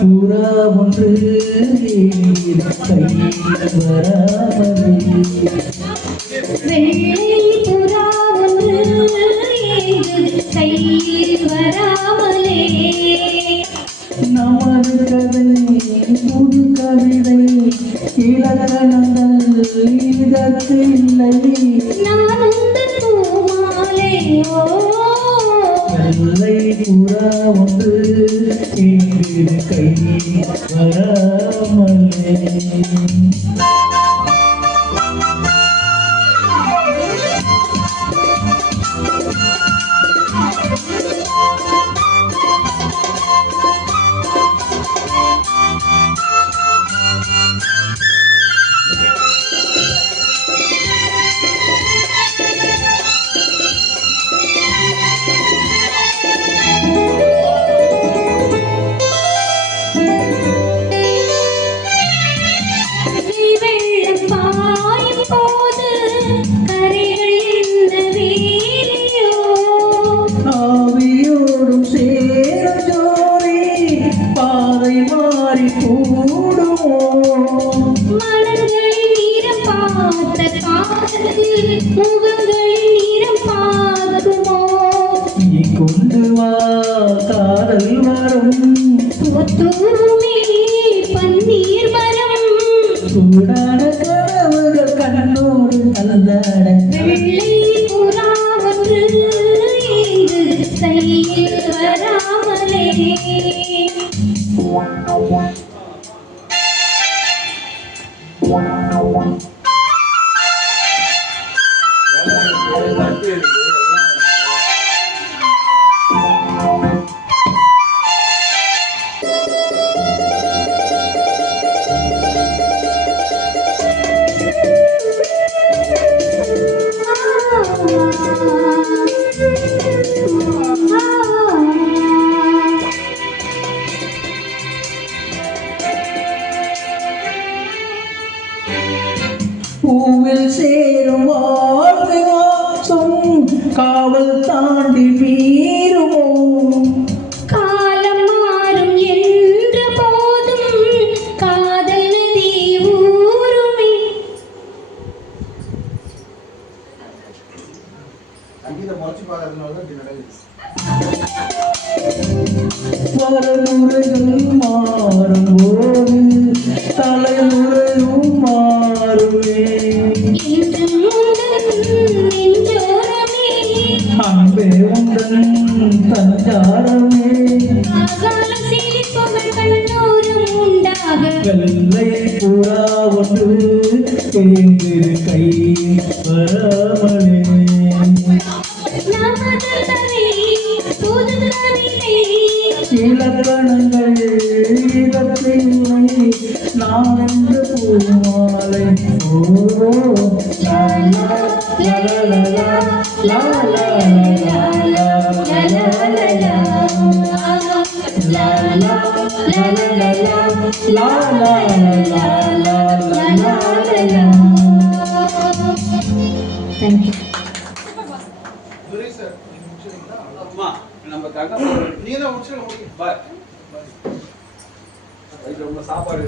புறா ஒன்று கையில் வராமலே வெள்ளை புறா ஒன்று கையில் வராமலே நமது கதை புது கவிதை இலக்கணங்கள் இதற்கு இல்லை நான் உந்த பூமாலையோ வெள்ளை புறா ஒன்று கையில் வராமலே கொண்டு வா காதல் வரும் பன்னீர் மரம் சூடான கனவுகள் கண்ணோடு கலந்தாட வெள்ளை புறா ஒன்று கையில் வராமலே பூவில் சேரும் வாழ்வாசம் காவல் தாண்டி மீறுமோ காலம் மாறும் என்ற போதும் காதல் நதி ஊருமே வரமுறைகள் மாறும்போது தலைமுறையும் மாறுவே அன்பே உந்தன் தஞ்சாரமே வெள்ளை புறா ஒன்று தேர்ந்திரு கை வராமலே இலக்கணங்கள் இதற்கில்லை நான் என்று பூமாலை ஓ லா லா லா லா லா Thank you. சாப்பாடு